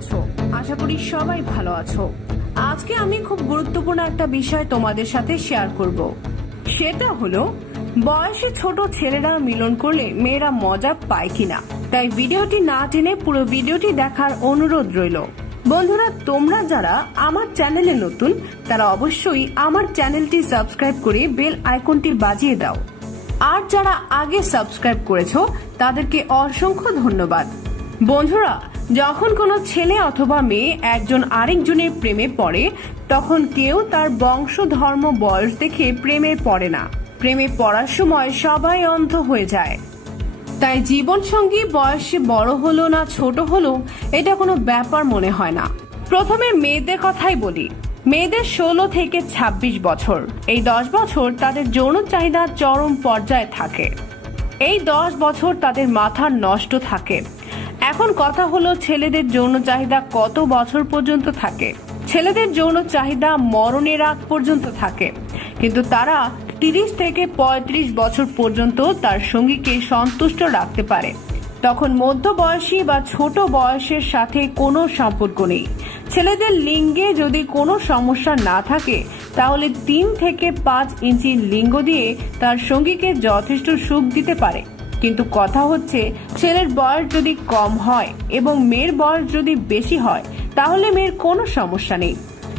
আছো? আশা করি সবাই ভালো আছো। আজকে আমি খুব গুরুত্বপূর্ণ একটা বিষয় তোমাদের সাথে শেয়ার করব। সেটা হলো বয়সে ছোট ছেলেরা মিলন করলে মেয়েরা মজা পায় কিনা। তাই ভিডিওটি না টেনে পুরো ভিডিওটি দেখার অনুরোধ রইল। বন্ধুরা, তোমরা যারা আমার চ্যানেলে নতুন তারা অবশ্যই আমার চ্যানেলটি সাবস্ক্রাইব করে বেল আইকনটি বাজিয়ে দাও। আর যারা আগে সাবস্ক্রাইব করেছো তাদেরকে অসংখ্য ধন্যবাদ। বন্ধুরা, যখন কোনো ছেলে অথবা মেয়ে একজন আরেকজনের প্রেমে পড়ে তখন কেউ তার বংশ ধর্ম বয়স দেখে প্রেমে পড়ে না। প্রেমে পড়ার সময় সবাই অন্ধ হয়ে যায়। তাই জীবন সঙ্গী বয়সে বড় হলো না ছোট হলো এটা কোনো ব্যাপার মনে হয় না। প্রথমে মেয়েদের কথাই বলি। মেয়েদের 16 থেকে 26 বছর, এই 10 বছর তাদের যৌন চাহিদা চরম পর্যায়ে থাকে। এই 10 বছর তাদের মাথা নষ্ট থাকে। এখন কথা হলো ছেলেদের যৌন চাহিদা কত বছর পর্যন্ত থাকে। ছেলেদের যৌন চাহিদা মরণের আগ পর্যন্ত থাকে, কিন্তু তারা 30 থেকে 35 বছর পর্যন্ত তার সঙ্গীকে সন্তুষ্ট রাখতে পারে। তখন মধ্যবয়সী বা ছোট বয়সের সাথে কোনো সম্পর্ক নেই। ছেলেদের লিঙ্গে যদি কোনো সমস্যা না থাকে তাহলে 3 থেকে 5 ইঞ্চি লিঙ্গ দিয়ে তার সঙ্গীকে যথেষ্ট সুখ দিতে পারে। কিন্তু কথা হচ্ছে ছেলের বয়স যদি কম হয় এবং মেয়ের বয়স যদি বেশি হয় তাহলে মেয়ের কোনো সমস্যা নেই,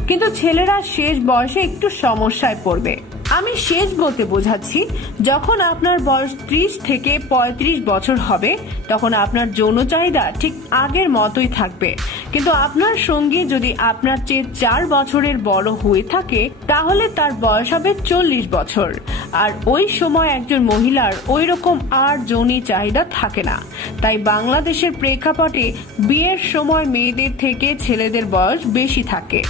কিন্তু ছেলেরা শেষ বয়সে একটু সমস্যায় পড়বে। আমি শেষ বলতে বোঝাচ্ছি, যখন আপনার বয়স 30 থেকে 35 বছর হবে তখন আপনার যৌন চাহিদা ঠিক আগের মতোই থাকবে, কিন্তু আপনার সঙ্গী যদি আপনার চেয়ে 4 বছরের বড় হয়ে থাকে তাহলে তার বয়স হবে 40 বছর। আর ওই সময় একজন মহিলার ওই রকম আর যৌনি চাহিদা থাকে না। তাই বাংলাদেশের প্রেক্ষাপটে বিয়ের সময় মেয়েদের থেকে ছেলেদের বয়স বেশি থাকে।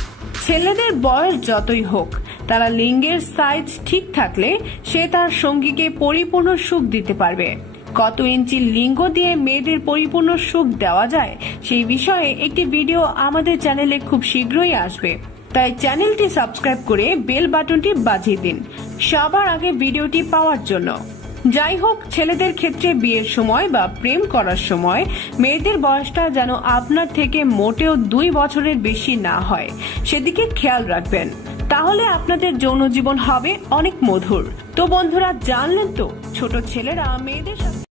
ছেলেদের বয়স যতই হোক, তারা লিঙ্গের সাইজ ঠিক থাকলে সে তার সঙ্গীকে পরিপূর্ণ সুখ দিতে পারবে। কত ইঞ্চি লিঙ্গ দিয়ে মেয়েদের পরিপূর্ণ সুখ দেওয়া যায় সেই বিষয়ে একটি ভিডিও আমাদের চ্যানেলে খুব শীঘ্রই আসবে। তাই চ্যানেলটি সাবস্ক্রাইব করে বেল বাটনটি বাজিয়ে দিন সবার আগে ভিডিওটি পাওয়ার জন্য। যাই হোক, ছেলেদের ক্ষেত্রে বিয়ের সময় বা প্রেম করার সময় মেয়েদের বয়সটা যেন আপনার থেকে মোটেও 2 বছরের বেশি না হয় সেদিকে খেয়াল রাখবেন, তাহলে আপনাদের যৌন জীবন হবে অনেক মধুর। তো বন্ধুরা, জানলেন তো ছোট ছেলেরা মেয়েদের